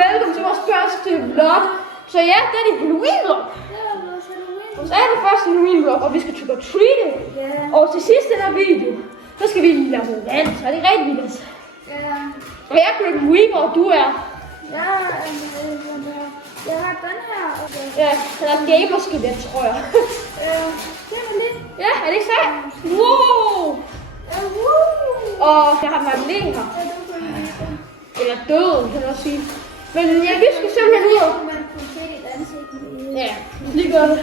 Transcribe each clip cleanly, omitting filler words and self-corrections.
velkommen til vores første vlog. Så ja, det er din Halloween-vlog. Så er det første Halloween-vlog, og vi skal trick or treat. Og til sidst i den her video, så skal vi lave noget vand, så er det rigtig vildt. Og jeg er Grim Reaper, og du er? Jeg har den her. Ja, den er gamerskelet, tror jeg. Det er lidt. Ja, er det ikke så? Wow! Og jeg har en læge her. Eller død, kan man også sige. Men ja, vi skal simpelthen ud. Ja, lige gør det.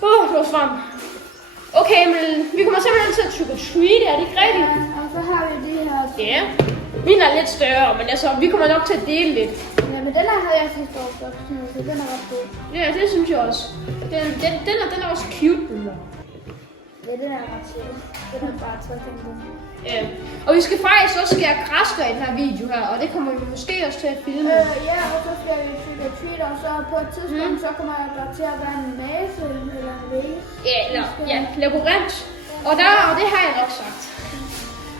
Det var stramt. Okay, men vi kommer simpelthen til at trick or treat, er det ikke rigtigt? Ja, og så har vi det her. Ja. Min er lidt større, men altså, vi kommer nok til at dele lidt. Ja, men den her havde jeg sidste år, så den er ret god. Ja, det synes jeg også. Den er også cute, den der. Ja, den er ret sød. Den er bare 12 cm. Ja. Og vi skal faktisk også skære græsker i den her video her, og det kommer vi måske også til at filme. Ja, og så skal vi trick or treat, og så på et tidspunkt, så kommer der til at være en mase eller en vase. Ja, labyrint. Og det har jeg nok sagt.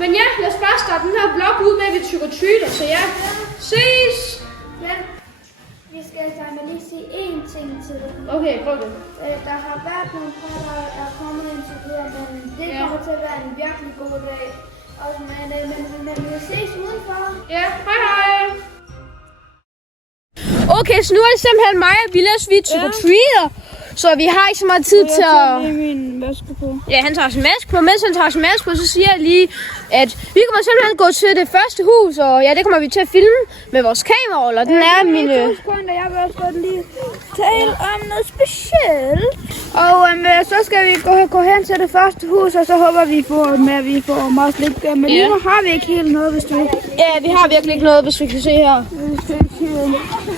Men ja, lad os bare starte den her vlog ud med, at vi trick or treater, så ja. Ses! Men vi skal lige sige én ting til det. Okay, prøv det. Der har været nogle par, der er kommet ind til det her, men det kommer til at være en virkelig god dag. Men vi ses udenfor. Ja, hej. Okay, så nu er det simpelthen mig og Vilas, vi trick or treater. Så vi har ikke så meget tid til at... Jeg tager min maske på. Ja, han tager sin maske på. Mens han tager sin maske på, så siger jeg lige, at vi kommer simpelthen gå til det første hus. Og ja, det kommer vi til at filme med vores kamera. Eller den er min... Jeg vil også godt lige tale om noget specielt. Og så skal vi gå hen til det første hus, og så håber vi på, at vi får meget lidt. Men lige nu har vi ikke helt noget, hvis du ikke... Ja, vi har virkelig ikke noget, hvis vi kan se her.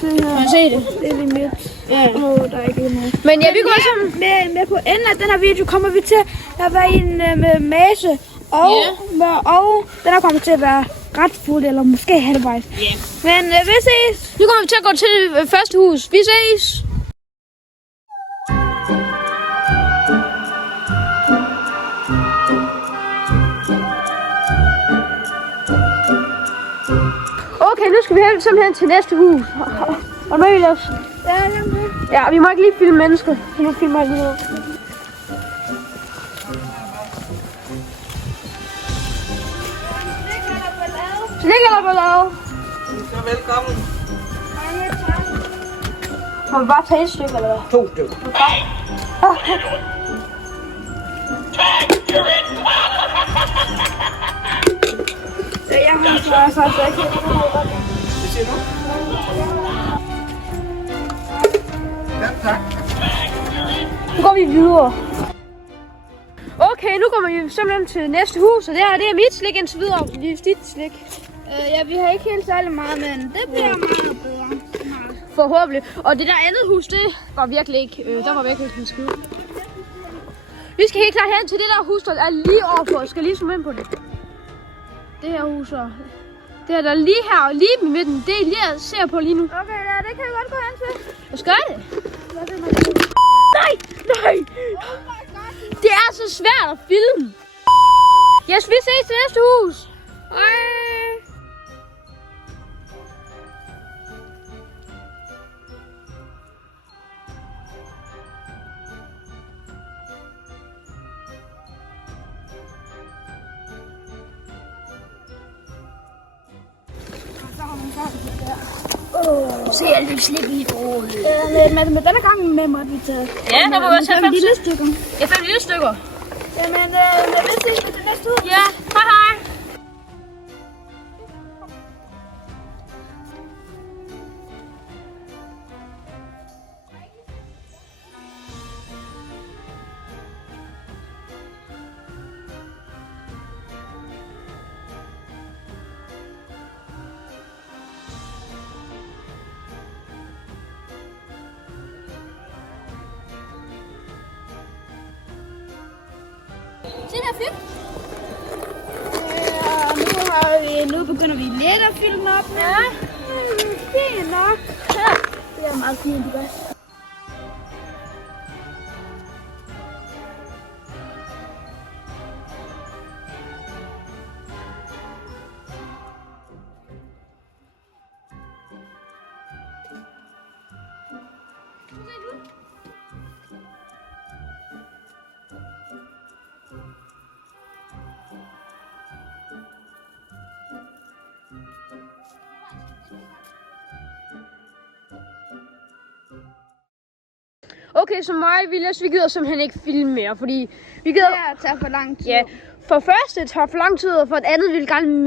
Kan man se det? Det er lige midt. Ja. Der er ikke noget. Men ja, vi går sammen. Med på enden af den her video kommer vi til at være i en mase. Og den er kommet til at være ret fuld, eller måske halvvejs. Men vi ses. Nu kommer vi til at gå til det første hus. Vi ses. Okay, nu skal vi simpelthen til næste hus. Og nu er vi også. Ja, vi må ikke lige filme mennesker. Så nu filmer jeg lige noget. Slik eller ballade? Så velkommen. Må vi bare tage et stykke, eller hvad? 2 stykker. Jeg har så ikke. Hvad siger du? Ja, tak. Nu går vi videre. Okay, nu kommer vi simpelthen til næste hus, og det er mit slik indtil videre. Det er dit slik. Ja, vi har ikke helt særlig meget, men det bliver meget bedre. Forhåbentlig. Og det der andet hus, det var virkelig ikke, der var virkelig ikke en skid. Vi skal helt klart hen til det der hus, der er lige overfor. Jeg skal lige zoome ind på det. Det her hus og det her der er lige her og lige i midten. Det er lige jeg ser på lige nu. Okay, ja, det kan vi godt gå hen til. Hvad skal det? Nej! Det er så svært at filme. Yes, vi ses til næste hus. Hej. Se alt det slik i et men denne gang med måtte vi tage. Ja, der må være 5 lille stykker. Ja, 5 lille stykker. Jamen, jeg vil ses til næste uge. Ja, hej. Se der film. Nu begynder vi lidt at filme op. Ja. Det er nok. Det er meget fint, ikke også? Okay, så mig, vi gider simpelthen ikke filme mere, fordi vi gider... Det tager for lang tid. Ja, for første det tager for lang tid, og for det andet vil vi gerne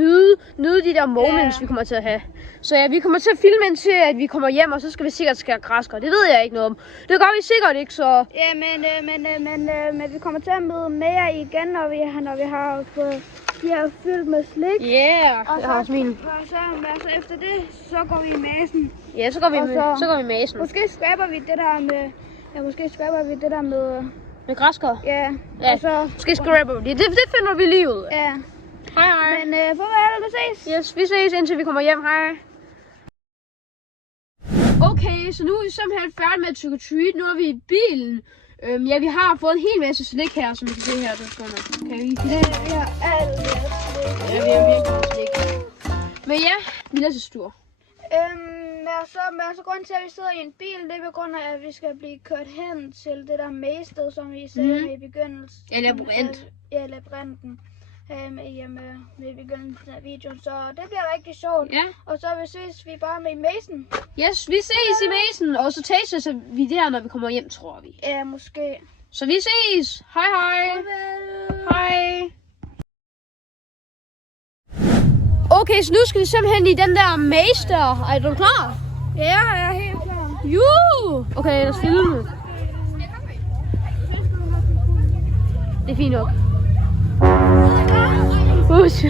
nyde de der moments, vi kommer til at have. Så ja, vi kommer til at filme indtil, at vi kommer hjem, og så skal vi sikkert skære græskar. Det ved jeg ikke noget om. Det gør vi sikkert ikke, så... Ja, men vi kommer til at møde mere igen, når vi har fået... De har fyldt med slik. Yeah, jeg har også min. Og så efter det, så går vi i masen. Ja, så går vi i masen. Måske scraper vi det der med... Ja, måske scraper vi det der med... Med græskar? Ja. Ja, og så... måske scraper vi det. Det finder vi lige ud af. Ja. Hej. Men farvel, vi ses. Yes, vi ses indtil vi kommer hjem. Hej. Okay, så nu er vi simpelthen færdige med trick or treat. Nu er vi i bilen. Ja, vi har fået en hel masse slik her, som I kan se her. Det skal man. Kan vi? Vi har alt slik. Ja, vi har virkelig meget slik. Men ja, vi lader til stor. Men så grunden til, at vi sidder i en bil, det er på grund af, at vi skal blive kørt hen til det der maze-sted, som vi sagde i begyndelsen. Ja, labyrint. Ja, labyrinten. Med begyndelsen af videoen, så det bliver rigtig sjovt. Ja. Og så ses vi bare med i mazen. Yes, vi ses i masen, og så taster vi det her, når vi kommer hjem, tror vi. Ja, måske. Så vi ses. Hej. Farvel. Hej. Okay, så nu skal vi simpelthen i den der maze der. Er du klar? Ja, jeg er helt klar. Jo! Okay, lad os filme. Det er fint nok. Husk.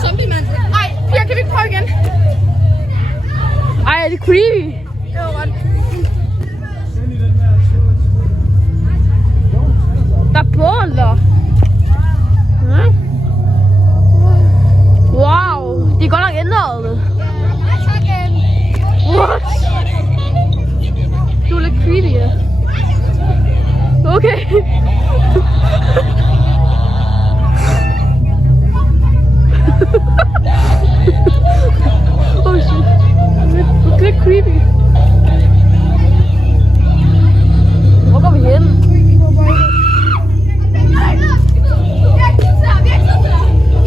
Zombie-mand. Ej, Pia, kan vi ikke prøve igen? Ej, er det creepy? Det var godt. Der er bål der. Wow, de er godt nok ændret det. What? Du er lidt creepy, ja. Okay. Oh shit. Det er lidt creepy. Hvor går vi hen?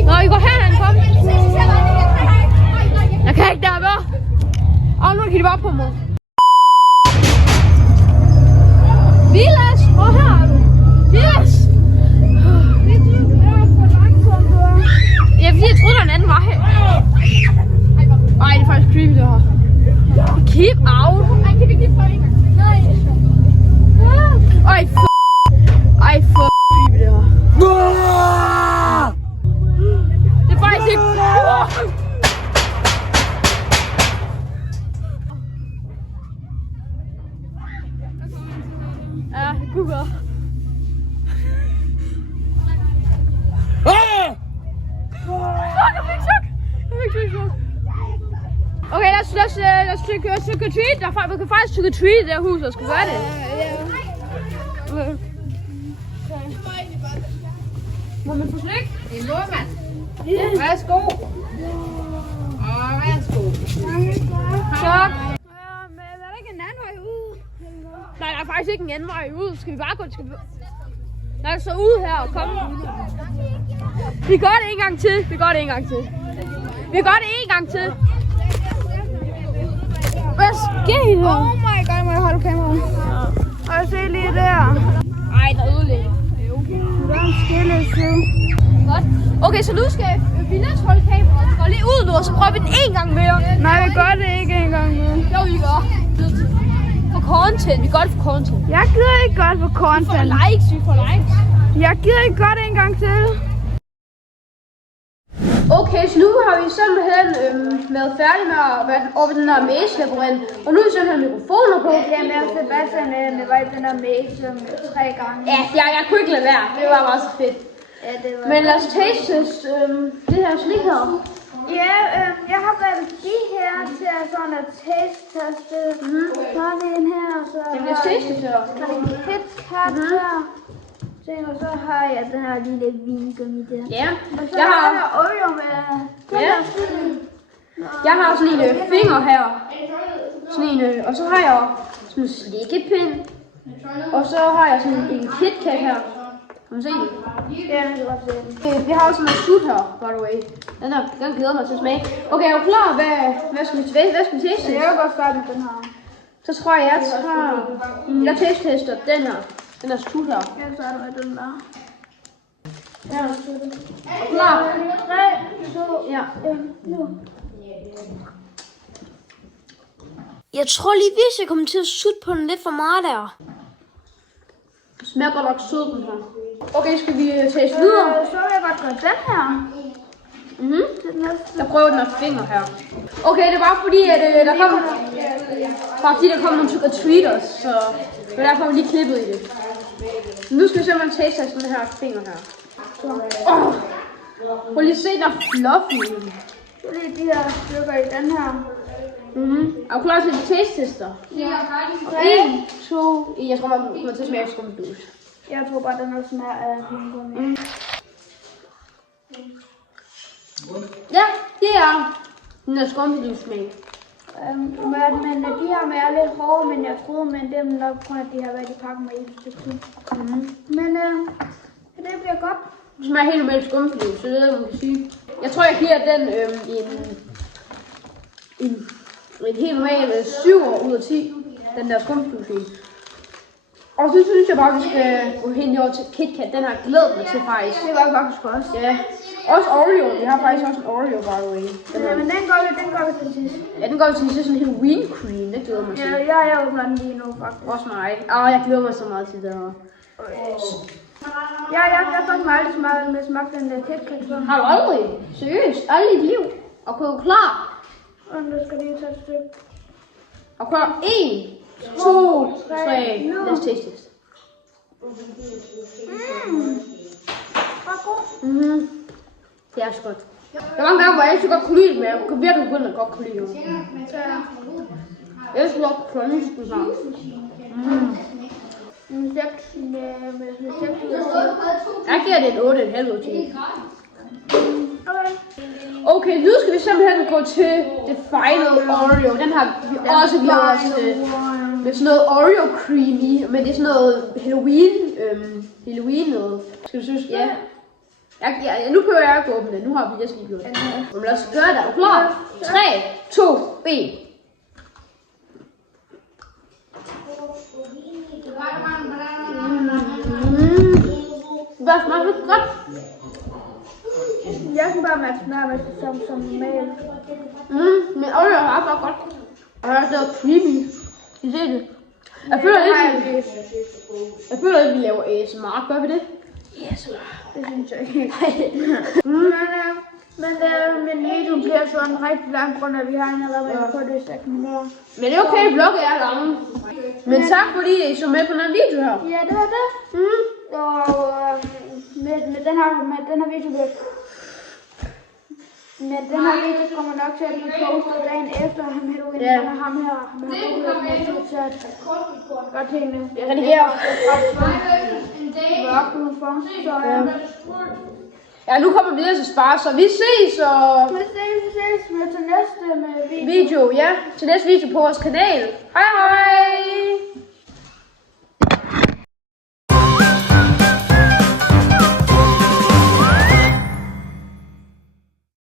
Nå, I går herhen, kom. Jeg kan ikke der, hva'? Nu kan de bare på mig. Vilas! Hvor her er du? Vilas! Ja, fordi jeg troede, der var en anden vej. Ej, det er faktisk creepy, det her. Keep out! Ej, creepy, det her. Det er faktisk ikke... Ja, Google. Okay, lad os trick or treat. Vi kan faktisk trick or treat i det her hus, og skal gøre det. Må man få slik? Det må man. Værsgo. Og værsgo. Tak. Men er der ikke en anden vej ud? Nej, der er faktisk ikke en anden vej ud. Skal vi bare gå? Lad os så ud her og komme. Vi gør det en gang til. Vi gør det en gang til. Hvad sker der? Oh my god, må jeg holde kameraet? Ja. Og se lige der. Ej, der er ødelægger. Der er en stille side. Godt. Okay, så nu skal vi lade holde kameraet. Vi går lige ud nu, og så prøver vi den en gang mere. Nej, vi gør det ikke engang nu. Jo, vi gør. For content. Vi gør det for content. Jeg gider ikke godt for content. Vi får likes. Jeg gider ikke godt en gang til. Okay, så nu har vi simpelthen været færdige med at være over den her maze-labyrint. Og nu er vi simpelthen mikrofoner på. Ja, men Sebastian var i den her maze 3 gange. Ja, jeg kunne ikke lade være. Det var meget så fedt. Ja, det var. Men lad os taste det her slik her. Ja, jeg har valgt de her til sådan at taste-teste. Så har vi en her, og så Jamen, lad os taste det her. har vi en KitKat her. Og så har jeg den her lille vingummi der. Ja, Og så har jeg Oreo med den Ja. der stil. Jeg har sådan en finger her. Sådan en, og så har jeg sådan en slikkepind. Og så har jeg sådan en KitKat her. Kan man se det? Ja, det kan godt se den. Vi har også noget sut her, by the way. Den glæder mig til at smage. Okay, er du klar? Hvad skal vi teste? Jeg vil godt starte med den her. Så tror jeg tager... Jeg tester den her. Den her sut her. Jeg starter med den der. Ja. Er du klar? 3, 2, Ja. 1, nu. Jeg tror lige, hvis jeg kommer til at sutte på den lidt for meget der. Det smager godt nok sød, den her. Okay, skal vi teste videre? Så vil jeg godt gøre den her. Den næste. Jeg prøver den her finger her. Okay, det er bare fordi, at der kom nogle trick-or-treaters, så det var derfor, vi lige klippede i det. Nu skal vi simpelthen teste sådan her finger her. Prøv lige at se, der er fluffy. Så lige de her stykker i den her. Er du klar til de taste-tester? Ja. 1, 2, 1. Jeg tror, man kommer til at smage skumfidusen. Jeg tror bare, den også smager af vingummi. Ja, det er den her skumfidusen-smag. Men de her med er lidt hårde, men jeg troede, men det er nok på grund af, at de har været i pakken med et stykke tid. Men det bliver godt. Det smager helt normalt skumfidus, så det er det, man kan sige. Jeg tror, jeg giver den en helt normal 7 ud af 10. Den der skumfidus. Og så synes jeg bare, vi skal gå hen over til KitKat. Den har glædet mig til faktisk. Det var faktisk også. Ja. Også Oreo. Vi har faktisk også en Oreo, by the way. Ja, men den går vi til sidst. Ja, den går vi til sidst. Sådan en Halloween cream. Det glæder mig til. Ja, jeg åbner den lige nu, faktisk. Også mig. Jeg glæder mig så meget til det her. Ja, jeg har faktisk aldrig smagt den der KitKat. Har du aldrig? Seriøst? Aldrig i dit liv? Og er du klar? Og nu skal lige tage et stykke. Og klar. 1, 2, 3. Lad os teste det. Var god. Det er så godt. Der var en gang, hvor jeg ikke så godt kunne lide det, men jeg kunne virkelig begynde at godt kunne lide det. Jeg skulle godt crunch den her. Jeg giver det en 8,5 ud til. Okay, nu skal vi simpelthen gå til det final Oreo. Den har vi også glædet os til. Med sådan noget Oreo cream i, men det er sådan noget Halloween noget. Skal du synes? Ja. Nu prøver jeg at åbne det. Nu har vi just lige gjort det. Men lad os gøre det. Er du klar? 3, 2, 1. Hvad smager det godt? Jeg kan bare med smage som normalt. Men Oreo er bare godt. Og der er noget creamy. Kan I se det? Jeg føler ikke, vi laver ASMR. Gør vi det? Det synes jeg ikke. Men videoen bliver sådan rigtig lang, grund af at vi har allerede på det 6 minutter. Men det er okay, vlogget er lange. Men tak fordi I så med på den video her. Ja, det var det. Og med den her video bliver... Men den her video kommer nok til at blive postet dagen efter Halloween. Ja. Og ham her til at gøre tingene. Jeg redigerer. Mørk udenfor. Så Ja, nu kommer vi videre til spar, så vi ses og... vi ses med til næste video. Video, ja. Til næste video på vores kanal. Hej hej!